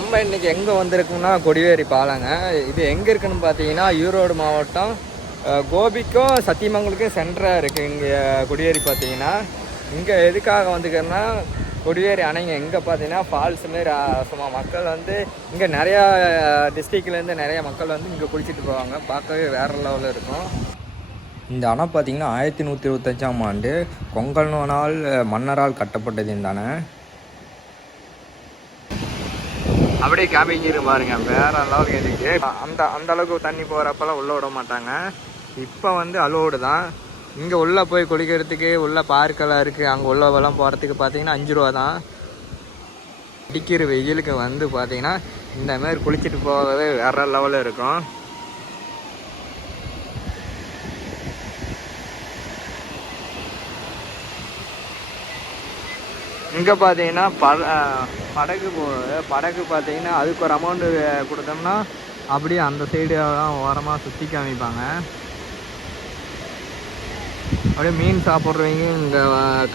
நம்ம இன்றைக்கி எங்கே வந்திருக்கோம்னா கொடிவேரி பாலங்க. இது எங்கே இருக்குதுன்னு பார்த்தீங்கன்னா ஈரோடு மாவட்டம் கோபிக்கும் சத்தியமங்கலுக்கும் சென்டராக இருக்குது. இங்கே கொடிவேரி பார்த்தீங்கன்னா இங்கே எதுக்காக வந்துக்கிறேன்னா கொடிவேரி அணைங்க எங்கே பார்த்தீங்கன்னா ஃபால்ஸ் மாரி சும்மா மக்கள் வந்து இங்கே நிறையா டிஸ்ட்ரிக்ட்லேருந்து நிறைய மக்கள் வந்து இங்கே குளிச்சுட்டு போவாங்க. பார்க்கவே வேறு லெவலில் இருக்கும். இந்த அணை பார்த்திங்கன்னா 1125ஆம் ஆண்டு கொங்கணவனால் மன்னரால் கட்டப்பட்டது இந்த அணை. அப்படியே காமிக்கிட்டு பாருங்க, வேற லெவலுக்கு எதுக்கு அந்த அளவுக்கு தண்ணி போகிறப்பெல்லாம் உள்ளே விட மாட்டாங்க. இப்போ வந்து அலோடு தான். இங்கே உள்ளே போய் குளிக்கிறதுக்கு உள்ள பார்க்கெல்லாம் இருக்குது. அங்கே உள்ளவெல்லாம் போகிறதுக்கு பார்த்தீங்கன்னா 5 ரூபா தான். அடிக்கிற வெயிலுக்கு வந்து பார்த்தீங்கன்னா இந்தமாரி குளிச்சுட்டு போகவே வேற லெவலில் இருக்கும். இங்கே பார்த்தீங்கன்னா படகு பார்த்தீங்கன்னா அதுக்கு ஒரு அமௌண்ட்டு கொடுத்தோம்னா அப்படியே அந்த சைடு ஓரமாக சுற்றி காமிப்பாங்க. அப்படியே மீன் சாப்பிட்றவங்க இங்கே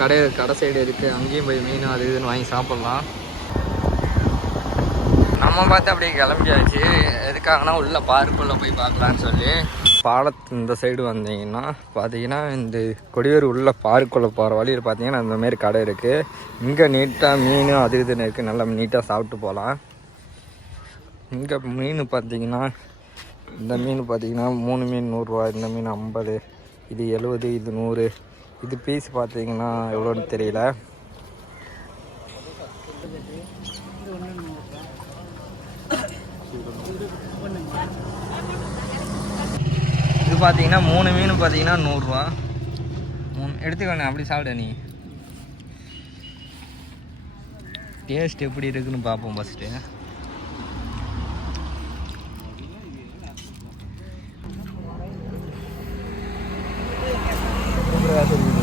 கடை சைடு இருக்குது, அங்கேயும் போய் மீன் அது இதுன்னு வாங்கி சாப்பிட்லாம். நம்ம பார்த்து அப்படியே கிளம்பியாச்சு. எதுக்காகனா உள்ள பார்க்குள்ளே போய் பார்க்கலான்னு சொல்லி பாலத்து இந்த சைடு வந்தீங்கன்னா பார்த்தீங்கன்னா இந்த கொடிவேரி உள்ள பார்க்குள்ளே போகிற வழியில் பார்த்தீங்கன்னா இந்தமாரி கடை இருக்குது. இங்கே நீட்டாக மீன் அது இதுன்னு இருக்குது, நல்லா நீட்டாக சாப்பிட்டு போகலாம். இங்கே மீன் பார்த்தீங்கன்னா இந்த மீன் பார்த்தீங்கன்னா 3 மீன் 100 ரூபா, இந்த மீன் 50, இது 70, இது 100. இது பீஸ் பார்த்தீங்கன்னா எவ்வளோன்னு தெரியல. இது பார்த்தீங்கன்னா 3 மீன் பார்த்தீங்கன்னா 100 ரூபா. 3 எடுத்துக்கோண்ணே, அப்படி சாப்பிட. நீ டேஸ்ட் எப்படி இருக்குன்னு பார்ப்போம் ஃபஸ்ட்டு.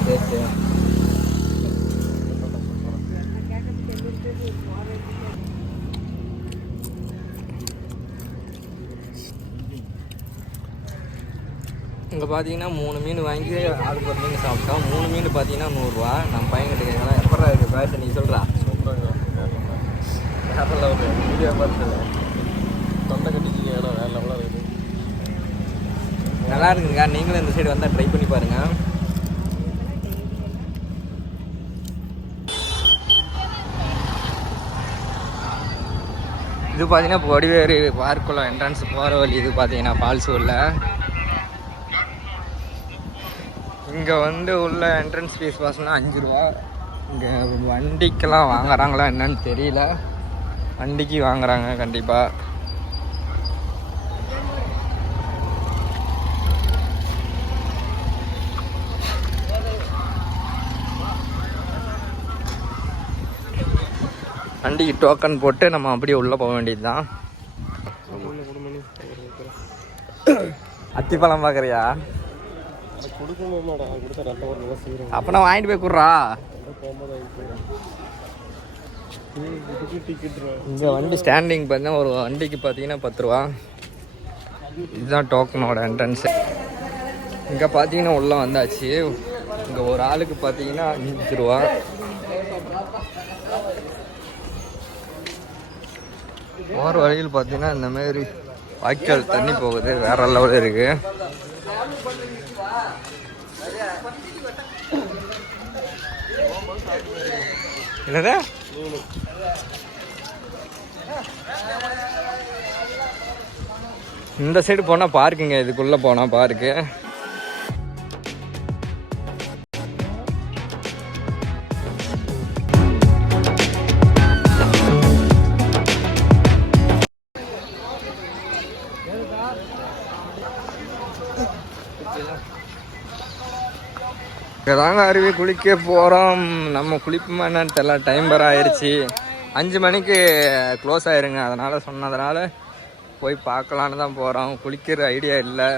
டேஸ்ட்டு இங்கே பார்த்தீங்கன்னா 3 மீன் வாங்கி ஆளுக்கு ஒரு மீன் சாப்பிட்டோம். 3 மீன் பார்த்தீங்கன்னா 100 ரூபா. நம்ம பையன்கிட்ட கேட்கலாம், எப்படா இருக்குது பேச நீ சொல்கிறா. சூப்பராக வீடியோ பார்த்துல தொண்டை கட்டிச்சிங்க, இடம் வேறு லெவலாக இருக்குது. நல்லா இருக்குங்க. நீங்களும் இந்த சைடு வந்தால் ட்ரை பண்ணி பாருங்கள். இது பார்த்தீங்கன்னா கொடிவேரி பார்க்குள்ள என்ட்ரன்ஸ் போகிற வழி. இது பார்த்தீங்கன்னா ஃபால்ஸ் உள்ள இங்கே வந்து உள்ள என்ட்ரன்ஸ் ஃபீஸ் பார்த்தீங்கன்னா 5 ரூபா. இங்கே வண்டிக்கெல்லாம் வாங்குறாங்களா என்னன்னு தெரியல. வண்டிக்கு வாங்குறாங்க கண்டிப்பாக. வண்டிக்கு டோக்கன் போட்டு நம்ம அப்படியே உள்ளே போக வேண்டியது தான். அத்திப்பழம் பார்க்குறியா? அப்பனா வாங்கிட்டு போய் குடுறா. இங்கே வண்டி ஸ்டாண்டிங் பார்த்தீங்கன்னா ஒரு வண்டிக்கு பார்த்தீங்கன்னா 10 ரூபா. இதுதான் டோக்கனோட என்ட்ரன்ஸு. இங்கே பார்த்தீங்கன்னா உள்ளே வந்தாச்சு. இங்கே ஒரு ஆளுக்கு பார்த்தீங்கன்னா 5 ரூபா. போகிற வழியில் பார்த்தீங்கன்னா இந்தமாரி வாய்க்கால் தண்ணி போகுது, வேற லெவலில் இருக்குது. என்னது இந்த சைடு போனால் பார்க்குங்க, இதுக்குள்ளே போனால் பார்க்கு. இங்கே தாங்க அருவி குளிக்க போகிறோம். நம்ம குளிப்போமா என்னன்னு தெரியல. டைம் வர ஆயிடுச்சு. 5 மணிக்கு க்ளோஸ் ஆயிருங்க. சொன்னதுனால போய் பார்க்கலான்னு தான் போகிறோம். குளிக்கிற ஐடியா இல்லை.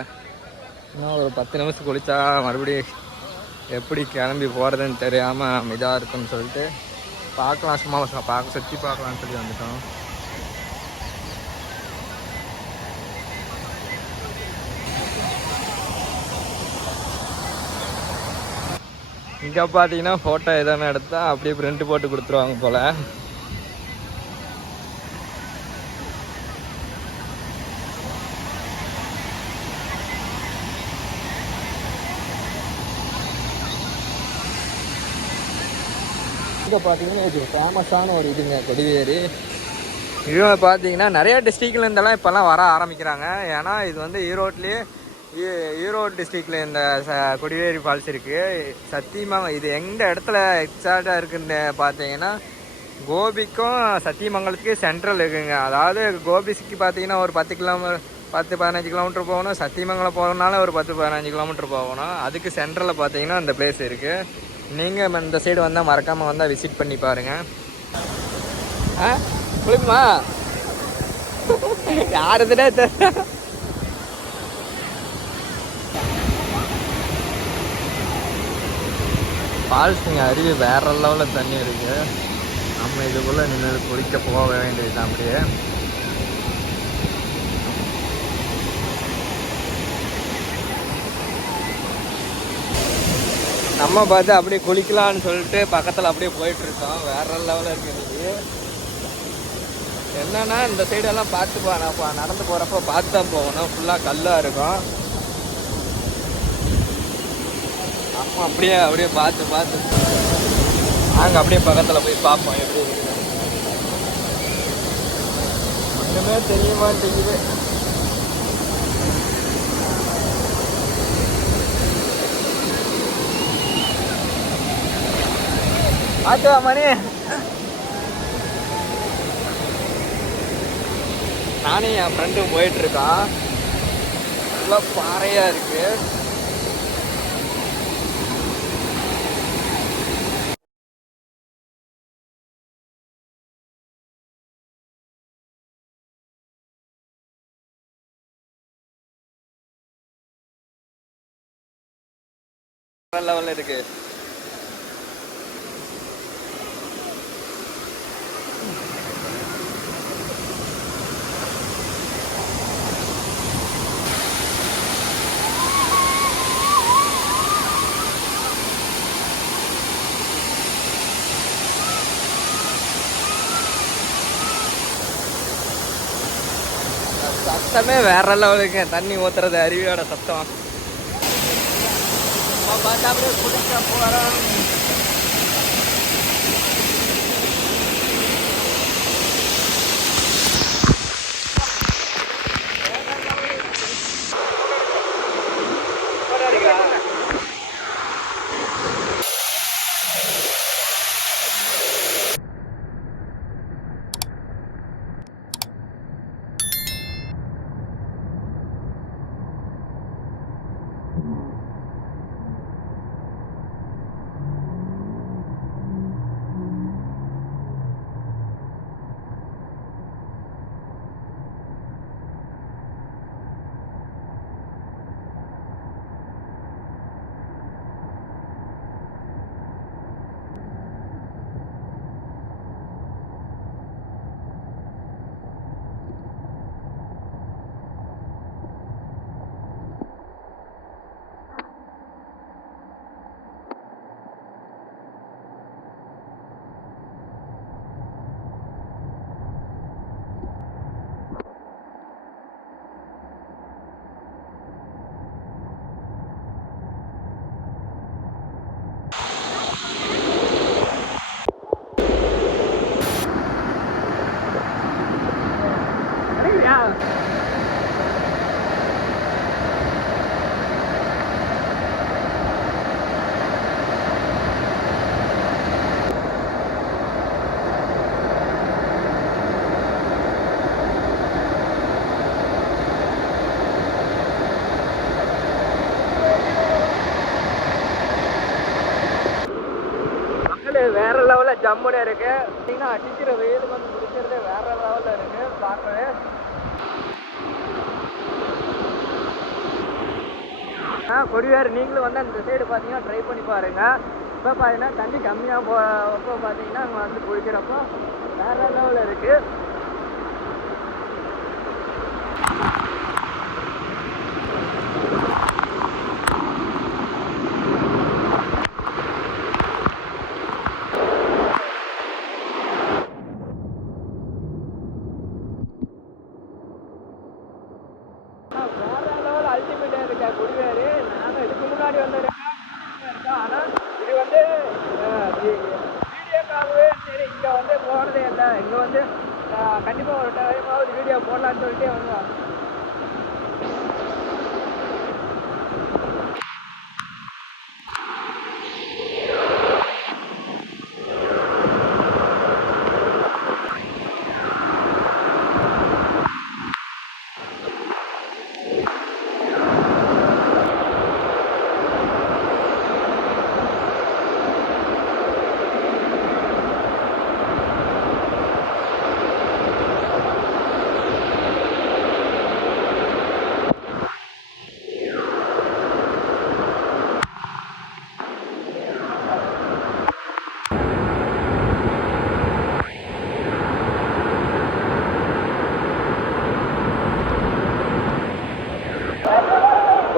இன்னும் ஒரு 10 நிமிஷம் குளித்தா மறுபடியும் எப்படி கிளம்பி போகிறதுன்னு தெரியாமல் இதாக இருக்குன்னு சொல்லிட்டு பார்க்கலாம், சும்மா சுற்றி பார்க்கலான்னு சொல்லி வந்துட்டோம். இங்கே பார்த்தீங்கன்னா ஃபோட்டோ எதனா எடுத்தால் அப்படியே பிரிண்ட் போட்டு கொடுத்துருவாங்க போல். இங்கே பார்த்தீங்கன்னா இது ஃபேமஸான ஒரு இதுங்க கொடிவேரி. இது பார்த்தீங்கன்னா நிறைய டிஸ்ட்ரிக்ட்லேருந்தெல்லாம் இப்போல்லாம் வர ஆரம்பிக்கிறாங்க. ஏன்னா இது வந்து ஈரோடு டிஸ்ட்ரிக்டில் இந்த கொடிவேரி ஃபால்ஸ் இருக்குது. சத்தியமங்கலம் இது எந்த இடத்துல எக்ஸாக்டாக இருக்குன்னு பார்த்தீங்கன்னா கோபிக்கும் சத்தியமங்கலத்துக்கு சென்ட்ரல் இருக்குங்க. அதாவது கோபிக்கு பார்த்தீங்கன்னா ஒரு 10-15 கிலோமீட்டர் போகணும். சத்தியமங்கலம் போகணுனால ஒரு 10-15 கிலோமீட்டர் போகணும். அதுக்கு சென்ட்ரலில் பார்த்தீங்கன்னா இந்த பிளேஸ் இருக்குது. நீங்கள் இந்த சைடு வந்தால் மறக்காமல் வந்தால் விசிட் பண்ணி பாருங்கள். குளிக்குமா யாருதுனே தெரியல. ஃபால்ஸுங்க, அருவி வேற லெவலில் தண்ணி இருக்குது. நம்ம இதுக்குள்ளே நின்று குளிக்க போக வேண்டியது அப்படியே. நம்ம பார்த்து அப்படியே குளிக்கலான்னு சொல்லிட்டு பக்கத்தில் அப்படியே போயிட்டுருக்கோம். வேற லெவலில் இருக்குது இன்னைக்கு. என்னன்னா இந்த சைடெல்லாம் பார்த்து நடந்து போகிறப்ப பார்த்து தான் போகணும். ஃபுல்லாக கல்லாக இருக்கும். நம்ம அப்படியே பார்த்து நாங்கள் அப்படியே பக்கத்தில் போய் பார்ப்போம் எப்படி இருக்குது. ஒன்றுமே தெரிய மாட்டேங்குது. பார்த்துவா மணி. நானும் என் ஃப்ரெண்டும் போயிட்டுருக்கான். நல்லா பாறையாக இருக்குது. லெவலில் இருக்கு. சத்தமே வேற லெவலுக்கு. தண்ணி ஊத்துறது அருவியோட சத்தம். பார்த்தா அப்படியே குடிக்க போகிறோம். வேற லெவலில் ஜம்முன்னு இருக்கு. பார்த்தீங்கன்னா அடிக்கிற வெயிலுக்கு வந்து முடிக்கிறதே வேற லெவலில் இருக்கு. பார்க்கவே கொடிவேரி நீங்களும் வந்து அந்த சைடு பார்த்தீங்கன்னா ட்ரை பண்ணி பாருங்க. இப்போ பார்த்தீங்கன்னா தண்ணி கம்மியாக போகிறப்போ பார்த்தீங்கன்னா அங்கே வந்து குளிக்கிறப்போ வேற லெவலில் இருக்கு. அல்டிமேட்டாக இருக்கா கொடிவேரி. நாங்கள் இதுக்கு முன்னாடி வந்து இருக்கோம். ஆனால் இது வந்து வீடியோக்காக போகிறதே இல்லை. இங்கே வந்து கண்டிப்பாக ஒரு டைமாவது வீடியோ போடலான்னு சொல்லிட்டு வந்தோம்.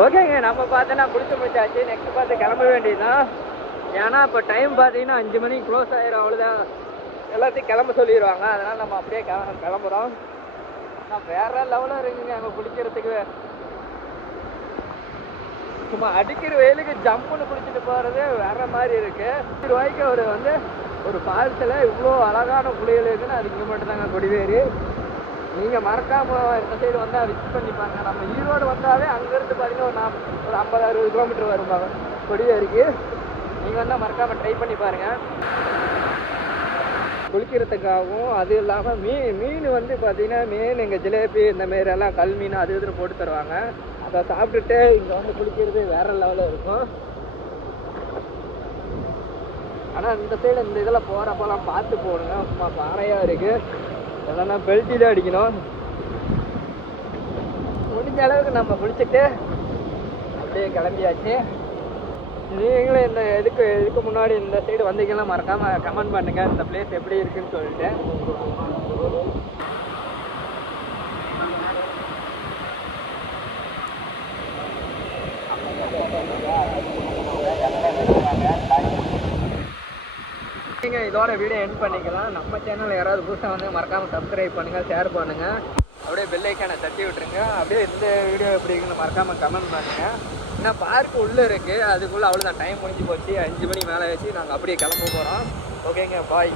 ஓகேங்க, நம்ம பார்த்தோன்னா குளிச்சு முடிச்சாச்சு. நெக்ஸ்ட் பார்த்து கிளம்ப வேண்டியதுதான். ஏன்னா இப்போ டைம் பார்த்தீங்கன்னா 5 மணிக்கு க்ளோஸ் ஆகிடும். அவ்வளோதான், எல்லாத்தையும் கிளம்ப சொல்லிடுவாங்க. அதனால் நம்ம அப்படியே கிளம்புறோம். நான் வேற லெவலாக இருக்குங்க அங்கே குளிக்கிறதுக்கு. சும்மா அடிக்கிற வெயிலுக்கு ஜம்முன்னு குளிச்சுட்டு போகிறது வேற மாதிரி இருக்கு. 20 ரூபாய்க்கு ஒரு ஃபால்ஸில் இவ்வளோ அழகான குளியல் இருக்குன்னு அது இங்கே மட்டும்தாங்க கொடிவேரி. நீங்கள் மறக்காமல் இந்த சைடு வந்தால் விசிட் பண்ணிப்பாங்க. நம்ம ஈரோடு வந்தாலே அங்கேருந்து பார்த்தீங்கன்னா ஒரு 50-60 கிலோமீட்டர் வரும்பாங்க கொடிவேரிக்கு. நீங்கள் வந்தால் மறக்காமல் ட்ரை பண்ணி பாருங்கள் குளிக்கிறதுக்காகவும். அது இல்லாமல் மீன் பார்த்தீங்கன்னா மீன் இங்கே ஜிலேபி இந்தமாரி எல்லாம் கல் மீன் அது இதுன்னு போட்டு தருவாங்க. அதை சாப்பிட்டுட்டு இங்கே குளிக்கிறது வேறு லெவலில் இருக்கும். ஆனால் இந்த சைடு இந்த இதில் போகிறப்பெல்லாம் பார்த்து போகணுங்க. சும்மா பாறையாக இருக்குது. அதெல்லாம் பெல்ட்டி தான் அடிக்கணும். முடிஞ்ச அளவுக்கு நம்ம குளிச்சுட்டு அப்படியே கிளம்பியாச்சு. நீங்களும் இதுக்கு முன்னாடி இந்த சைடு வந்தீங்கன்னா மறக்காமல் கமெண்ட் பண்ணுங்கள் இந்த பிளேஸ் எப்படி இருக்குன்னு சொல்லிட்டு. இதோட வீடியோ எண்ட் பண்ணிக்கலாம். நம்ம சேனல் யாராவது புதுசாக மறக்காமல் சப்ஸ்கிரைப் பண்ணுங்கள், ஷேர் பண்ணுங்கள், அப்படியே பெல் ஐக்கானை தட்டி விட்டுருங்க. அப்படியே இந்த வீடியோ எப்படி இருக்குன்னு மறக்காமல் கமெண்ட் பண்ணுங்கள். இன்னும் பார்க் உள்ளே இருக்குது, அதுக்குள்ளே அவ்வளோதான் டைம் முடிஞ்சு போச்சு. 5 மணி மேலே வச்சு நாங்கள் அப்படியே கிளம்ப போகிறோம். ஓகேங்க, பாய்.